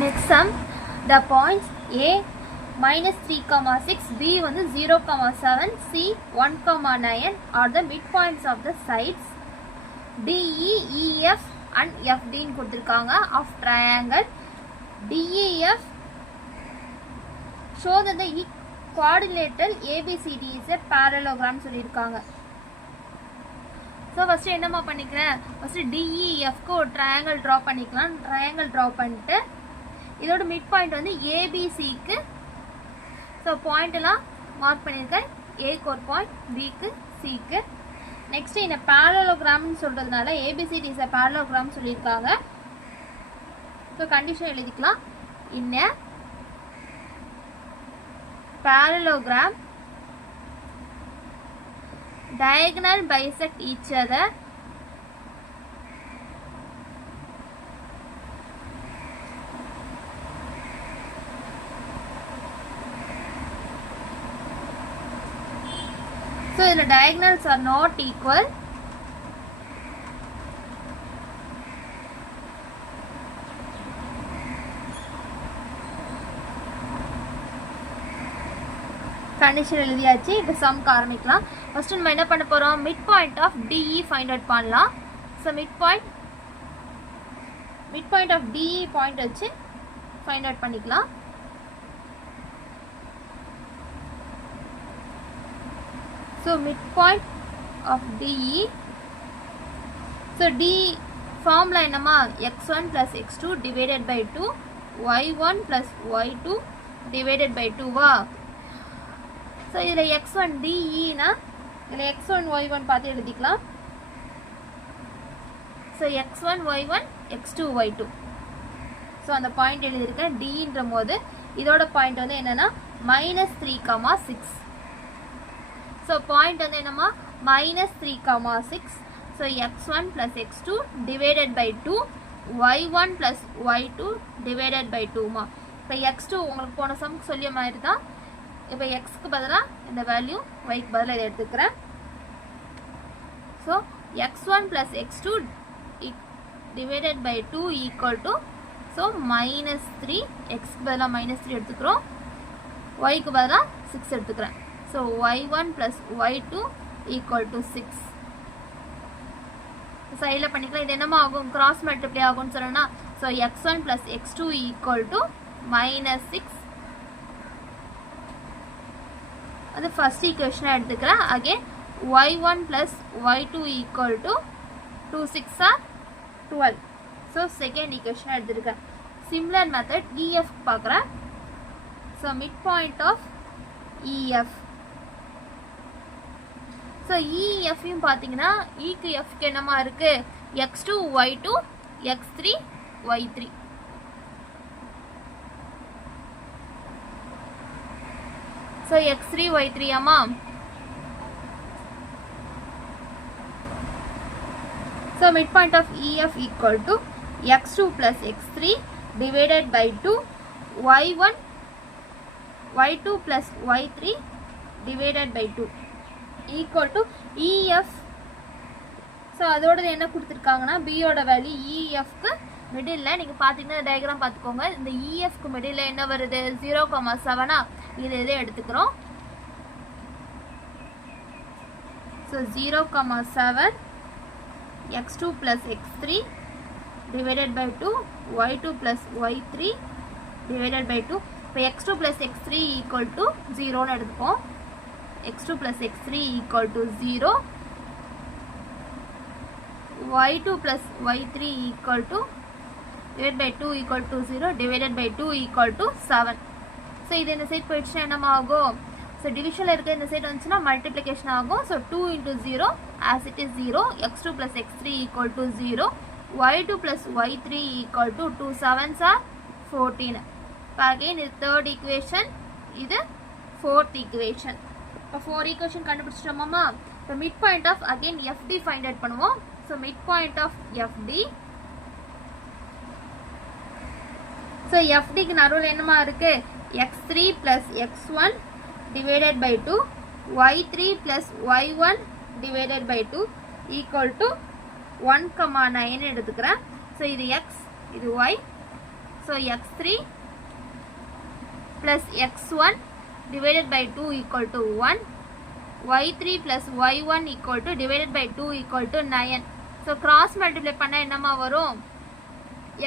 Next sum, the points A minus 3,6, B வந்து 0,7, C 1,9 are the midpoints of the sides DE, EF and FD ன்னு கொடுத்திருக்காங்க of triangle DEF. Show that the quadrilateral ABCD is a parallelogram சொல்லிருக்காங்க. So first என்னமா பண்ணிக்கிறேன், first DEF க்கு ஒரு triangle draw பண்ணிக்கலாம். triangle draw பண்ணிட்டு இதோட midpoint வந்து ABC க்கு, so point எல்லாம் மார்க் பண்ணிருக்கேன். A க்கு ஒரு point, B க்கு, C க்கு. next இந்த parallelogram னு சொல்றதுனால ABCD is a parallelogram சொல்லிருக்காங்க. so condition எழுதிக்கலாம். in a parallelogram diagonal bisect each other so the diagonals are not equal condition எழுதியாச்சு. இப்போ sum ஆரம்பிக்கலாம். first நம்ம என்ன பண்ண போறோம், midpoint of DE find out பண்ணலாம். so midpoint of DE point வச்சு find out பண்ணிக்கலாம். so midpoint of DE, so D formula என்னமா, x1 plus x2 divided by 2 y1 plus y2 divided by 2 வா. so இதுல x1 DE னா இதுல x1 y1 பார்த்து எழுதிக்கலாம். so x1 y1 x2 y2, so அந்த பாயிண்ட் எழுதிருக்கேன். D ன்ற போது இதோட பாயிண்ட் வந்து என்னன்னா -3,6, so பாயிண்ட் வந்து என்னமா -3,6, so x1 plus x2 divided by 2 y1 plus y2 divided by 2 மா. இப்போ x2 உங்களுக்கு போன சம்க்கு சொல்லிய மாதிரி தான். இப்போ x க்கு பதிலா இந்த வேல்யூ y க்கு பதிலா இதை எடுத்துக்கிறேன். so x1 plus x2 divided by 2 equal to, so -3, x க்கு பதிலா -3 எடுத்துக்கிறோம், y க்கு பதிலா 6 எடுத்துக்கிறேன். so y1 plus y2 equal to 6. சைடுல பண்ணிக்கலாம். இது என்னமா ஆகும், கிராஸ் மல்டிப்ளை ஆகும்னு சொல்லணும்னா, so x1 plus x2 equal to -6. அது ஃபர்ஸ்ட் ஈக்குவேஷனை எடுத்துக்கிறேன். Again y1 plus y2 equal to 2 6 are 12, so second ஈக்குவேஷனை எடுத்துருக்கேன். சிமிலர் மெத்தட் EF பார்க்குறேன். so midpoint of EF, so EF யும் பார்த்தீங்கன்னா E க்கு F க்கு என்னமா இருக்கு, x2 y2 x3 y3. so x3 y3 ஆமா. so midpoint of EF equal to x2 plus x3 divided by 2 y1 y2 plus y3 divided by 2 equal to EF. so அதோட என்ன கொடுத்திருக்காங்கன்னா B ஓட value EF க்கு மிடில்ல நீங்க பாத்தீங்கன்னா diagram பாத்துக்கோங்க. இந்த EF க்கு மிடில்ல என்ன வருது, 0,7 ஆ. இதை எடுத்துக்கிறோம். so 0,7 x2 plus x3 divided by 2 y2 plus y3 divided by 2. இப்போ x2 plus x3 equal to 0 ன்னு எடுத்துப்போம். x2 plus x3 equal to 0, y2 plus y3 equal to divided by 2 equal to 0 divided by 2 equal to 7. so இது இந்த side போயிடுச்சுன்னா என்னமா ஆகும், so டிவிஷன்ல இருக்க இந்த சைடு வந்துச்சுன்னா மல்டிப்ளிகேஷன் ஆகும். so 2 into 0 as it is 0, x2 plus x3 equal to 0, y2 plus y3 equal to 2 7s are 14. இப்போ again இது third equation, இது fourth equation. இப்போ 4 equation கண்டுபிடிச்சிட்டோமாமா. இப்போ midpoint of again FD find out பண்ணுவோம். so midpoint of FD, so FD க்கு நடுவுல என்னமா இருக்கு, x3 plus x1 divided by 2 y3 plus y1 divided by 2 equal to 1,9 எடுத்துக்கிறேன். so இது x, இது y, So x3 plus x1 divided by 2 equal to 1. y3 plus y1 equal to divided by 2 equal to 9. So cross multiply பண்ணா என்னமா வரும்?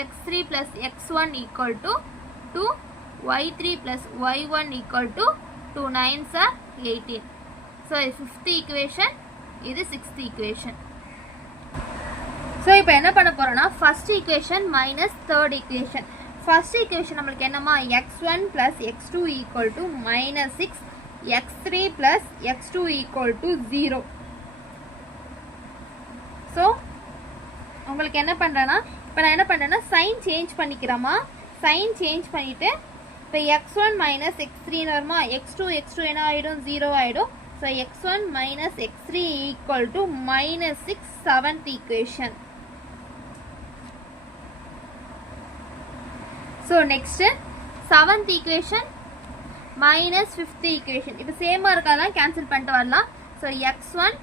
x3 plus x1 equal to 2. y3 plus y1 equal to 2 9s are 18. So இது 5th equation, இது 6th equation. So இப்போ என்ன பண்ண போறோம்னா first equation minus third equation. First equation நம்மளுக்கு என்னமா x1 plus x2 equal to minus 6, x3 plus x2 equal to 0. So உங்களுக்கு என்ன பண்றேன்னா இப்போ நான் என்ன பண்றேன்னா சைன் சேஞ்ச் பண்ணிக்கிறேமா. சைன் சேஞ்ச் பண்ணிட்டு இப்போ x1 minus x3 வருமா, x2 என்ன ஆயிடும் 0 ஆயிடும். So x1 minus x3 equal to minus 6, 7th equation. So next 7th equation minus 5th equation. இப்போ சேமா இருக்காதான் கேன்சல் பண்ணிட்டு வரலாம். So x1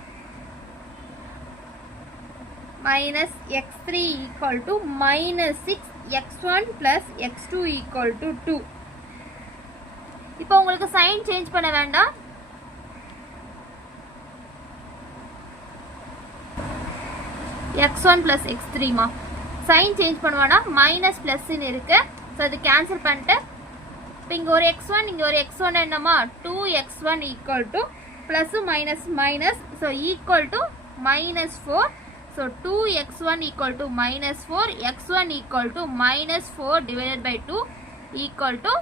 minus x3 equal to minus 6, x1 plus x2 equal to 2. இப்போ உங்களுக்கு சைன் சேஞ்ச் பண்ண வேண்டாம். x1 plus x3 மா sign change பண்ணுவானா மைனஸ் பிளஸ் இருக்கு. ஸோ அது கேன்சல் பண்ணிட்டு இப்போ இங்கே ஒரு x1 இங்கே ஒரு x1 என்னமா 2x1 equal to plus minus minus, so equal to minus 4. So 2x1 equal to minus 4, x1 equal to minus 4 divided by 2 equal to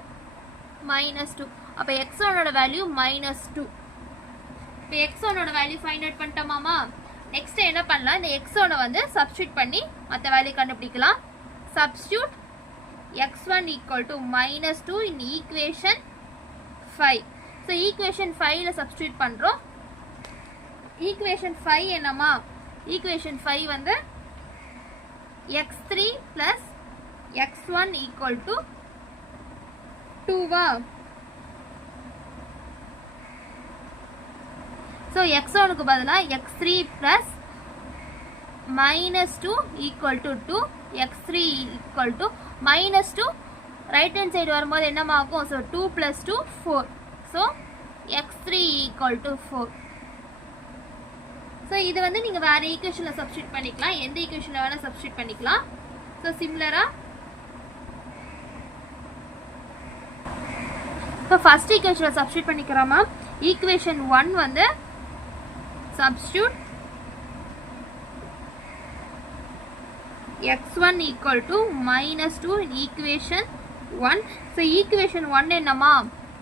minus 2. அப்போ x1 ஓட வேல்யூ minus 2. இப்போ x1 ஓட வேல்யூ ஃபைண்ட் அவுட் பண்ணிட்டோமாமா. நெக்ஸ்ட் என்ன பண்ணலாம், இந்த x1 வந்து substitute பண்ணி மற்ற வேல்யூ கண்டுபிடிக்கலாம். Substitute x1 equal to minus 2 in equation 5. So equation 5ல substitute பண்றோம். equation 5 என்னமா, equation 5 வந்து x3 plus x1 equal to 2 வா. So x1 க்கு பதிலா x3 plus minus 2 equal to 2, x3 equal to minus 2 right hand side வரும்போது என்னமாகும், so 2 plus 2 4, so x3 equal to 4. so இது வந்து நீங்க வேற ஈக்குவேஷன்ல சப்ஸ்டிட்யூட் பண்ணிக்கலாம், எந்த ஈக்குவேஷன்ல வேணா சப்ஸ்டிட்யூட் பண்ணிக்கலாம். so சிமிலரா so ஃபர்ஸ்ட் ஈக்குவேஷன்ல சப்ஸ்டிட்யூட் பண்ணிக்கறோமா. ஈக்குவேஷன் 1 வந்து substitute x1 equal to minus 2 in equation 1. so equation 1 என்னமா,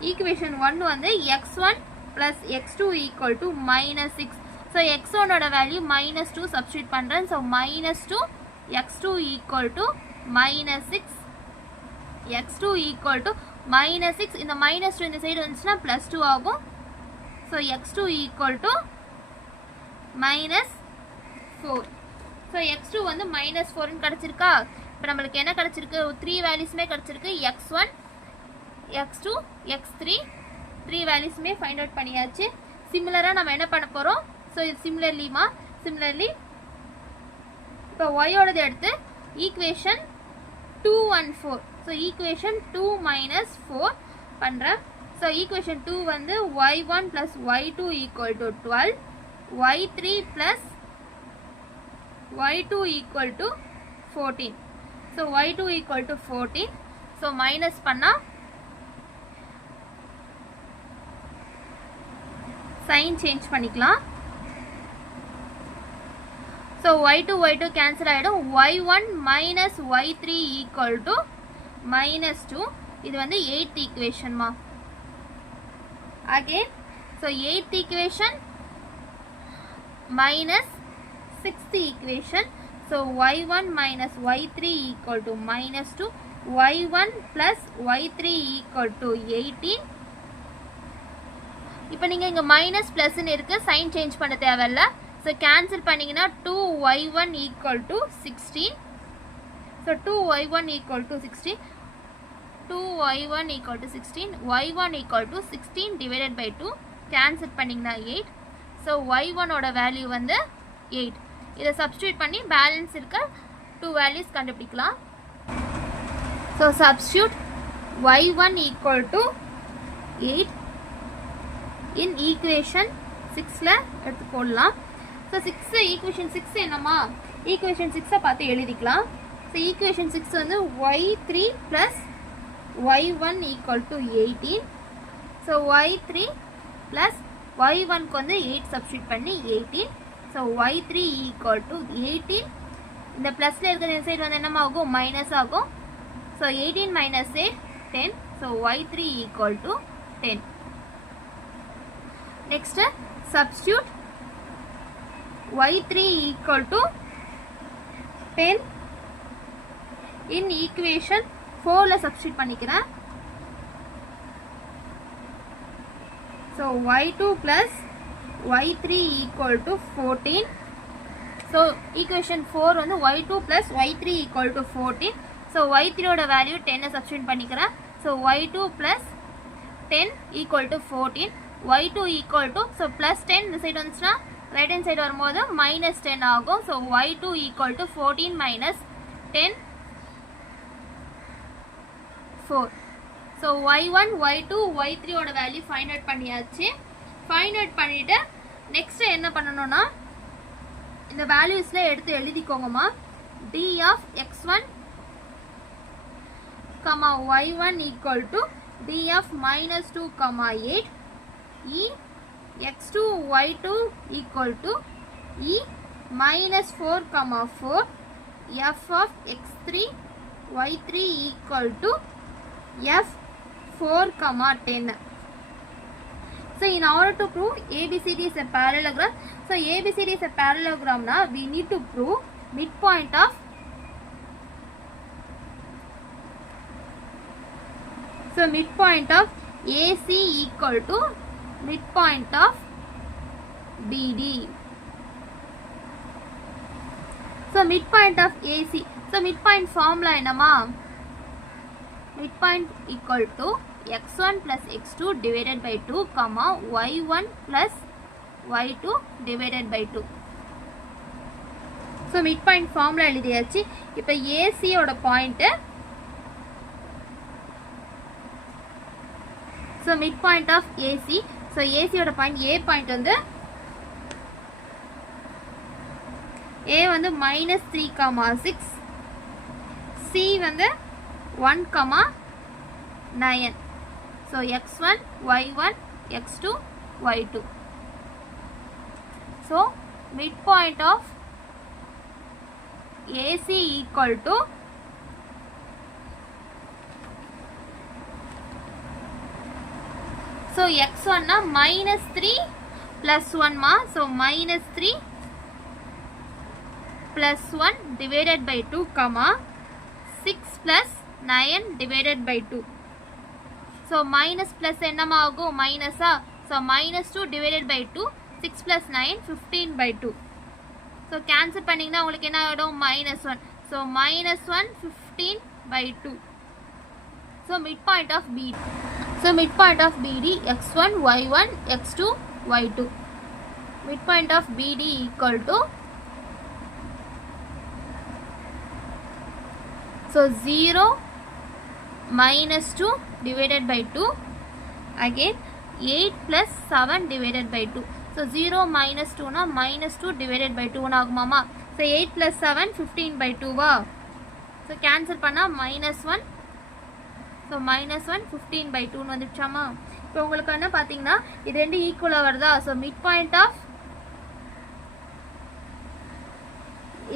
equation 1 வந்து x1 plus x2 equal to minus 6. so x1 ஓட வேல்யூ minus 2 substitute பண்றேன். so minus 2 x2 equal to minus 6, x2 equal to minus 6. இந்த minus 2 இந்த side வந்துச்சுன்னா plus 2 ஆகும். so x2 equal to minus 4. so x2 வந்து minus 4 ன்னு கிடைச்சிருக்கா. இப்போ நம்மளுக்கு என்ன கிடைச்சிருக்கு, 3 வேல்யூஸ்மே கிடைச்சிருக்கு, x1 x2 x3 3 வேல்யூஸ்மே find out பண்ணியாச்சு. சிமிலரா நம்ம என்ன பண்ண போறோம், so இது similarly இப்போ y ஓடது எடுத்து equation 2 and 4. so equation 2 minus 4 பண்றேன். so ஈக்குவேஷன் 2 வந்து y1 plus y2 equal to 12, y3 plus y2 equal to 14. so y2 equal to 14. so minus பண்ணா sign change பண்ணிக்கலாம். so y2 cancel ஆயிடும். y1 minus y3 equal to minus 2. இது வந்து 8th equation மா. again so 8th equation minus 6th equation. so y1 minus y3 equal to minus 2, y1 plus y3 equal to 18. இப்போ நீங்க இங்க minus plus ன்னு இருக்கு, sign change பண்ண தேவையில்ல. so cancel பண்ணீங்கன்னா 2y1 equal to 16. so 2y1 equal to 16, 2y1 equal to 16, y1 equal to 16 divided by 2, cancel பண்ணீங்கன்னா 8. so y1 ஓட வேல்யூ வந்து 8. இதை சப்ஸ்டிட்யூட் பண்ணி பேலன்ஸ் இருக்க 2 வேல்யூஸ் கண்டுபிடிக்கலாம். So substitute y1 equal to 8 in equation 6ல எடுத்து போடலாம். So 6 equation 6 என்னமா equation 6 பார்த்து எழுதிக்கலாம். So equation 6 வந்து y3 plus y1 equal to 18. So y3 plus y1 க்கு வந்து 8 substitute பண்ணி 18. So y3 equal to 18. இந்த பிளஸ்ல இருக்கிற சைடு வந்து என்னமா ஆகும் மைனஸ் ஆகும். So 18 minus 8 10. So y3 equal to 10. Next substitute y3 equal to 10 in equation 4ல substitute பண்ணிக்கிறேன். So y2 plus y3 equal to 14. So equation 4 வந்து y2 plus y3 equal to 14. So y3 ஓட value 10 substitute பண்ணிக்கிறேன். So y2 plus 10 equal to 14. y2 equal to so plus 10 இந்த side வந்துச்சுன்னா right hand side வரும்போது minus 10 ஆகும். So y2 equal to 14 minus 10 4. So y1 y2 y3 ஓட value find out பண்ணியாச்சு. Find out பண்ணிட்டு next என்ன பண்ணணும்னா இந்த வேல்யூஸ்ல எடுத்து எழுதிக்கோங்கம்மா. d of x1 comma y1 equal to d of minus 2 comma 8 e x2 y2 equal to e minus 4 comma 4 f of x3 y3 equal to f 4 comma 10. So in order to prove ABCD is a parallelogram, so ABCD is a parallelogram now we need to prove midpoint of midpoint of AC equal to midpoint of BD. So midpoint of AC. So midpoint formula என்னமா midpoint equal to x1 plus x2 divided by 2 comma y1 plus y2 divided by 2. So midpoint formula எழுதியாச்சு. இப்போ AC ஓட point so midpoint of AC. So AC ஓட point A point வந்து A வந்து -3, 6. C வந்து 1, 9. So x1 y1 x2 y2. So midpoint of AC equal to so x1 na -3 plus 1 ma. So -3 plus 1 divided by 2 comma 6 plus 9 divided by 2. So minus plus என்னமா ஆகும் minus ah. So -2 divided by 2 6 plus 9 15 by 2. So cancel பண்ணிங்கன்னா உங்களுக்கு என்ன ஆகும் -1. So -1 15 by 2. So midpoint of BD. So midpoint of BD x1 y1 x2 y2. Midpoint of BD equal to so 0 -2 divided by 2 again 8 plus 7 divided by 2. So 0 -2 na -2 divided by 2 na agumama. So 8 plus 7 15 by 2 va. So cancel panna -1. So -1 15 by 2 nu vandichama. இப்போ உங்களுக்கு என்ன பாத்தீங்கன்னா இது ரெண்டு ஈக்குவலா வருதா. So midpoint of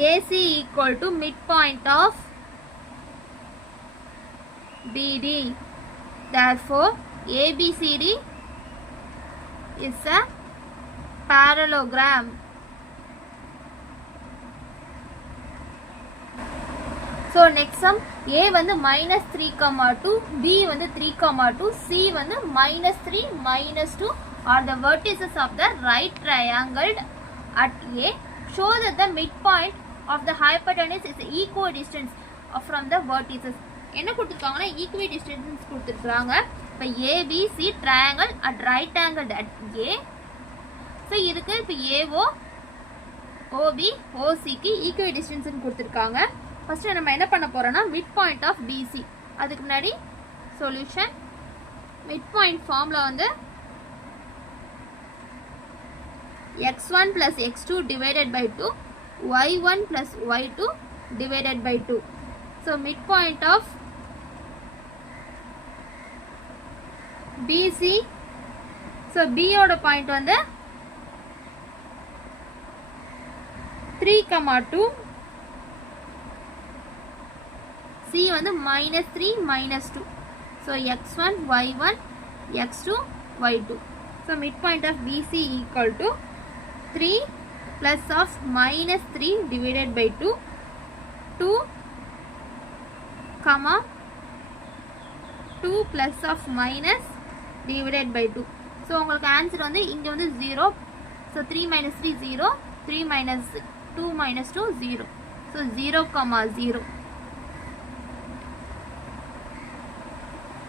AC equal to midpoint of BD. Therefore ABCD is a parallelogram. So next sum A வந்து -3, 2 B வந்து 3, 2 C வந்து -3, -2 are the vertices of the right triangle at A. Show that the midpoint of the hypotenuse is equidistant from the vertices. என்ன கொடுத்திருக்காங்கன்னா equidistant கொடுத்திருக்காங்க. இப்போ ABC triangle at right angle at A. So இதுக்கு இப்போ AO OB OC க்கு equidistant கொடுத்திருக்காங்க. First நம்ம என்ன பண்ண போறோம்னா midpoint of BC அதுக்கு முன்னாடி சொல்யூஷன். மிட் பாயிண்ட் ஃபார்முலா வந்து x1 plus x2 divided by 2, y1 plus y2 divided by 2. So midpoint of BC. So B oda point வந்து 3,2, C வந்து -3 -2. So x1 y1 x2 y2. So midpoint of BC equal to 3 plus of -3 divided by 2, 2 comma 2 plus of minus divided by 2. So உங்களுக்கு answer வந்து இங்க வந்து 0. So 3 minus 3 0, 3 minus 2 minus 2 0. So 0, 0.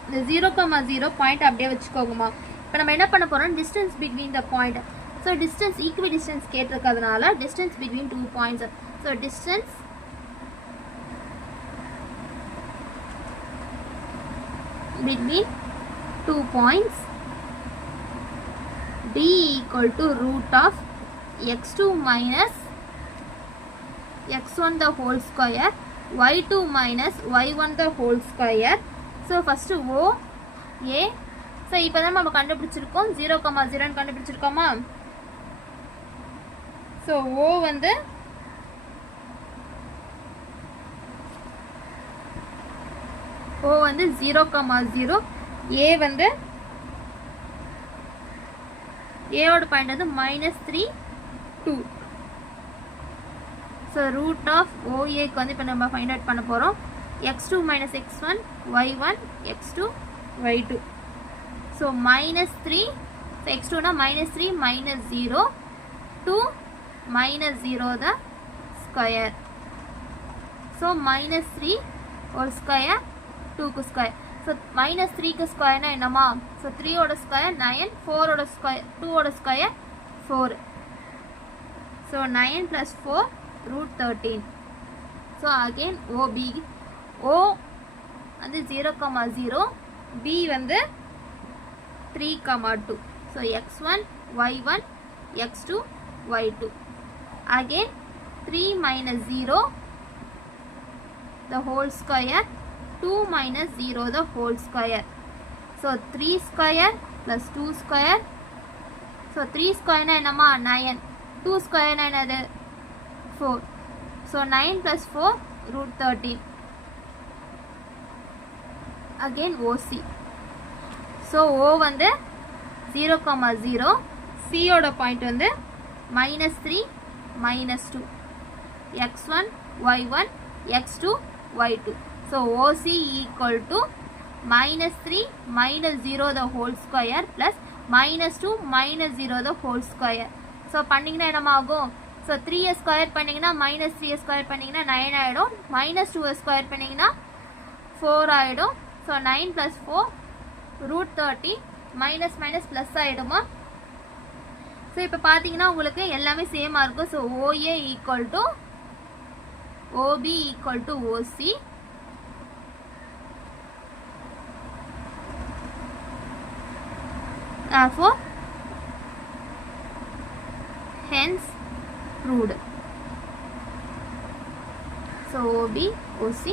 இந்த 0, 0 point அப்படியே வச்சுக்கோங்கம்மா. இப்போ நம்ம என்ன பண்ண போறோம், distance between the point. So distance equidistance கேட்டிருக்கிறதுனால distance between two points. So distance between two points D equal to root of x2 minus x1 the whole square, y2 minus y1 the whole square. So first O A. So இப்போ தான் நம்ம கண்டுபிடிச்சிருக்கோம் 0, 0 ன்னு கண்டுபிடிச்சிருக்கோமா. So O வந்து O வந்து 0, 0. A வந்து A ஓட point வந்து -3 2. So root of OA க்கு வந்து இப்போ நம்ம ஃபைண்ட் அவுட் பண்ண போறோம். x2 minus x1 y1 x2 y2. So -3. So x2 னா -3 -0 2 -0 the square. So -3 whole square 2 க்கு square. So -3 க்கு square னா என்னமா? So 3 ஓட square 9, 4 ஓட square 2 ஓட square 4. So 9 plus 4 root 13. So again OB. O வந்து 0, 0. B வந்து 3, 2. So x1 y1 x2 y2. Again 3 minus 0 the whole square, 2 minus 0 the whole square. So 3 square plus 2 square. So 3 square na என்னமா 9, 2 square na என்னது 4. So 9 plus 4 root 13. Again OC. So O வந்து 0, 0. C ஓட point வந்து -3 -2, x1 y1 x2 y2. So OC equal to -3 -0 the whole square plus -2 -0 the whole square. So பண்ணிங்கன்னா என்னமாகும்? So 3 square பண்ணிங்கன்னா -3 square பண்ணிங்கன்னா 9 ஆயிடும். -2 square பண்ணிங்கன்னா 4 ஆயிடும். So 9 plus 4 root 30 minus minus plus ஆயிடுமா. So இப்போ பார்த்தீங்கன்னா உங்களுக்கு எல்லாமே சேமா இருக்கும். So OA equal to OB equal to OC. Therefore hence proved. So OB OC